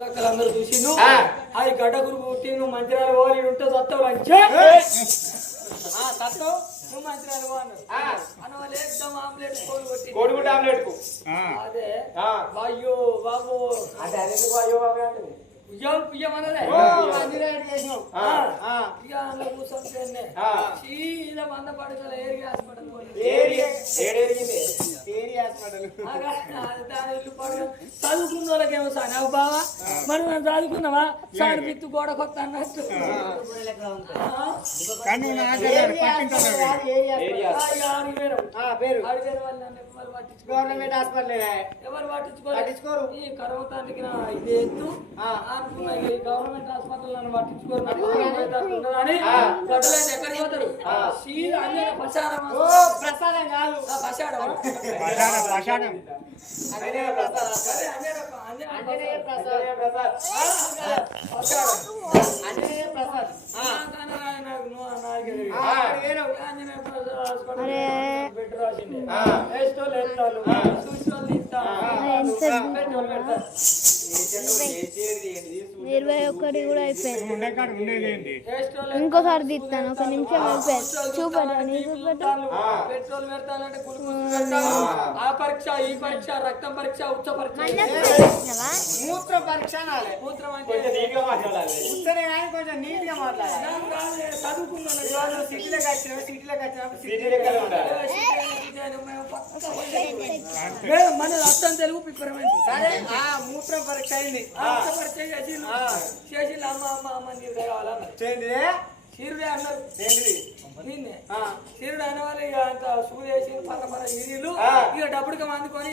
అందరూ చూసి అది గడ్డ గురుపు పుట్టి నువ్వు మంచిరాలు పోవాలి ఉంటే సత్తావు లంచే సత్తావు నువ్వు మంచిరాలు పోన్నారు అనవాలి ఎగ్జామ్ ఆమ్లెట్ కోడిగుడ్డ ఆమ్లెట్ కు అదే అయ్యో బాబు అంటే అదే అయ్యో బాబు అంటే ఉద్యోగం పుయ్యమనలే ఇక అందులో కూర్చొని చీల వంద పడకల ఏరియా హాస్పిటల్ చదువుకున్న వాళ్ళకేమో సార్ అవు బావా మరి మనం చదువుకున్నావా సార్ పిత్తు గోడ కొత్త అన్నట్టు గవర్నమెంట్ హాస్పిటల్ ఎవరు పట్టించుకోరు ఈ కరువు తండ్రికి ఇది ఎత్తు అనుకున్నా ఈ గవర్నమెంట్ హాస్పిటల్ నన్ను పట్టించుకోరు అని గడ్డలైతే ఎక్కడికి పోతారు సీదా అన్నీ ప్రసాదం కాదు ఇరవై ఒక్కటి కూడా అయిపోయింది ఇంకోసారి తీస్తాను ఒక నిమిషం అయిపోయింది చూపెట్టాను పెట్రోల్ పెడతానంటే ఆ పరీక్ష ఈ పరీక్ష రక్తం పరీక్ష ఉచ్చ పరీక్ష మూత్ర పరీక్ష మూత్రం అంటే కొంచెం నీట్ గా మాట్లాడాలి చదువుకున్నాను సిటీలోకి మన అర్థం తెలుగు పిప్పరమైంది సరే మూత్రం పరీక్ష అయింది పరీక్ష చేసి అమ్మ అమ్మ అమ్మ నీరు కావాలన్నారు చీరుడే అన్నారు నిన్నే చీరుడు అనే వాళ్ళు ఇక అంత సూర్య వేసి పక్క ఇక డబ్బుడికి అందుకొని